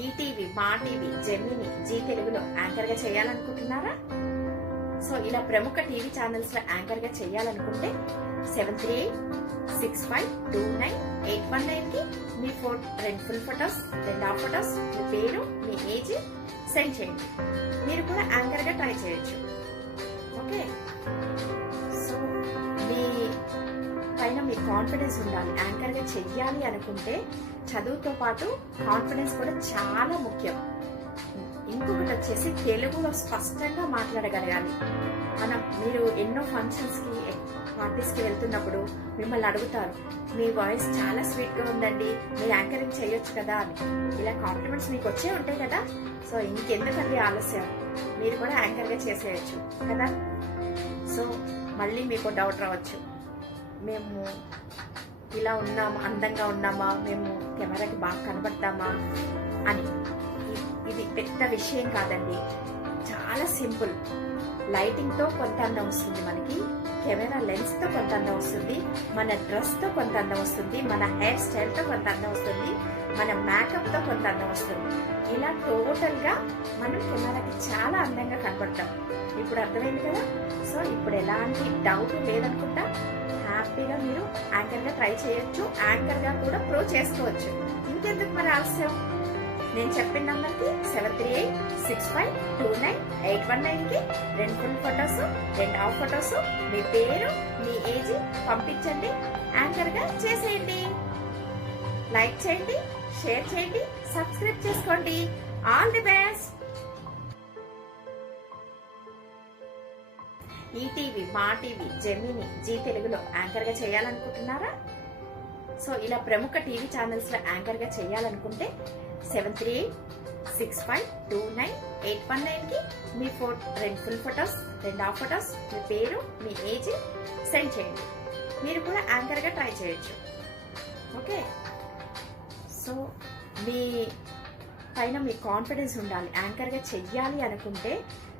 ETV, మా TV, Gemini, G తెలుగులో anchor గా చేయాలనుకుంటున్నారా? సో ఇలా ప్రముఖ టీవీ ఛానల్స్ లో యాంకర్ గా చేయాలనుకుంటే 7386529819 కి మీ రెండు ఫుల్ ఫొటోస్, రెండు హాఫ్ ఫొటోస్, మీ పేరు, మీ ఏజ్ సెండ్ చేయండి. మీరు కూడా యాంకర్ గా ట్రై చేయొచ్చు. ఓకే, సో మీ పైన మీ కాన్ఫిడెన్స్ ఉండాలి. యాంకర్ గా చెయ్యాలి అనుకుంటే చదువుతో పాటు కాన్ఫిడెన్స్ కూడా చాలా ముఖ్యం. ఇంకొకటి వచ్చేసి తెలుగులో స్పష్టంగా మాట్లాడగలగాలి. మీరు ఎన్నో ఫంక్షన్స్ కి, పార్టీస్ కి వెళ్తున్నప్పుడు మిమ్మల్ని అడుగుతారు, మీ వాయిస్ చాలా స్వీట్ గా ఉందండి, మీరు యాంకరింగ్ చేయొచ్చు కదా అని. ఇలా కాంప్లిమెంట్స్ మీకు వచ్చే ఉంటాయి కదా. సో ఇంకెందుకండి ఆలస్యం, మీరు కూడా యాంకర్ గా చేసేయచ్చు కదా. సో మళ్ళీ మీకు డౌట్ రావచ్చు, మేము ఇలా ఉన్నామా, అందంగా ఉన్నామా, మేము కెమెరాకి బాగా కనబడతామా అని. ఇది పెద్ద విషయం కాదండి, చాలా సింపుల్. లైటింగ్ తో కొంత అందం వస్తుంది మనకి, కెమెరా లెన్స్ తో కొంత అందం వస్తుంది, మన డ్రెస్ తో కొంత అందం వస్తుంది, మన హెయిర్ స్టైల్ తో కొంత అందం వస్తుంది, మన మేకప్ తో కొంత అందం వస్తుంది. ఇలా టోటల్ గా మనం కెమెరాకి చాలా అందంగా కనబడతాం. ఇప్పుడు అర్థమైంది కదా. సో ఇప్పుడు ఎలాంటి డౌట్ లేదనుకుంటా, హ్యాపీగా మీరు యాంకర్ గా ట్రై చేయొచ్చు, యాంకర్ గా కూడా ప్రూవ్ చేసుకోవచ్చు. ఇంకెందుకు మరి ఆలస్యం? నేను చెప్పిన నంబర్ కి 7386529819 కి రెండు ఫుల్ ఫొటోస్, రెండు హాఫ్ ఫొటోస్, మీ పేరు, మీ ఏజ్ పంపించండి. యాంకర్ గా చేసేయండి. లైక్ చేయండి, షేర్ చేయండి, సబ్స్క్రైబ్ చేసుకోండి. All the best. ఈటీవీ, మా టీవీ, జెమిని, జీ తెలుగులో యాంకర్ గా చేయాలనుకుంటున్నారా? సో ఇలా ప్రముఖ టీవీ ఛానల్స్ లో యాంకర్ గా చేయాలనుకుంటే 7386529819 కి మీ రెండు ఫుల్ ఫొటోస్, రెండు హాఫ్ ఫొటోస్, మీ పేరు, మీ ఏజ్ సెండ్ చేయండి. మీరు కూడా యాంకర్ గా ట్రై చేయొచ్చు. ఓకే, సో మీ పైన మీ కాన్ఫిడెన్స్ ఉండాలి. యాంకర్ గా చెయ్యాలి అనుకుంటే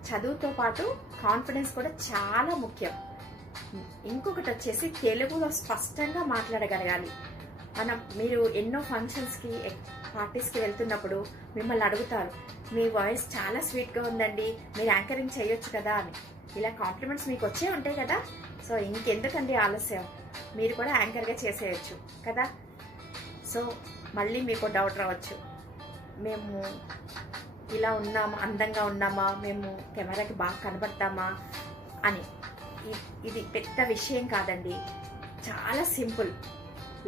చదువుతో పాటు కాన్ఫిడెన్స్ కూడా చాలా ముఖ్యం. ఇంకొకటి వచ్చేసి తెలుగులో స్పష్టంగా మాట్లాడగలగాలి. మీరు ఎన్నో ఫంక్షన్స్ కి, పార్టీస్ కి వెళ్తున్నప్పుడు మిమ్మల్ని అడుగుతారు, మీ వాయిస్ చాలా స్వీట్ గా ఉందండి, మీరు యాంకరింగ్ చేయొచ్చు కదా అని. ఇలా కాంప్లిమెంట్స్ మీకు వచ్చే ఉంటాయి కదా. సో ఇంకెందుకండి ఆలస్యం, మీరు కూడా యాంకర్ గా చేసేయచ్చు కదా. సో మళ్ళీ మీకు డౌట్ రావచ్చు, మేము ఇలా ఉన్నామా, అందంగా ఉన్నామా, మేము కెమెరాకి బాగా కనబడతామా అని. ఇది పెద్ద విషయం కాదండి, చాలా సింపుల్.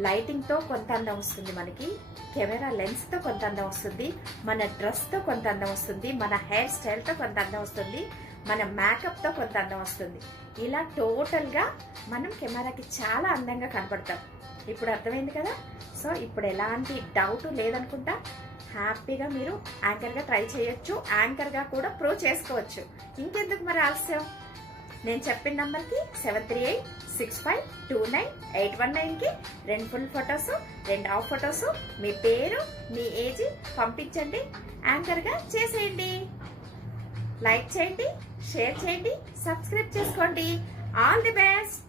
లైటింగ్ తో కొంత అందం వస్తుంది మనకి, కెమెరా లెన్స్ తో కొంత అందం వస్తుంది, మన డ్రెస్ తో కొంత అందం వస్తుంది, మన హెయిర్ స్టైల్ తో కొంత అందం వస్తుంది, మన మేకప్ తో కొంత అందం వస్తుంది. ఇలా టోటల్ గా మనం కెమెరాకి చాలా అందంగా కనబడతాం. ఇప్పుడు అర్థమైంది కదా. సో ఇప్పుడు ఎలాంటి డౌట్ లేదనుకుంటా, హ్యాపీగా మీరు యాంకర్ గా ట్రై చేయొచ్చు, యాంకర్ గా కూడా ప్రూవ్ చేసుకోవచ్చు. ఇంకెందుకు మరి ఆలస్యం? నేను చెప్పిన నంబర్ కి 7386529819 కి రెండు ఫుల్ ఫొటోస్, రెండు హాఫ్ ఫొటోస్, మీ పేరు, మీ ఏజ్ పంపించండి. యాంకర్ గా చేసేయండి. లైక్ చేయండి, షేర్ చేయండి, సబ్స్క్రైబ్ చేసుకోండి. All the best.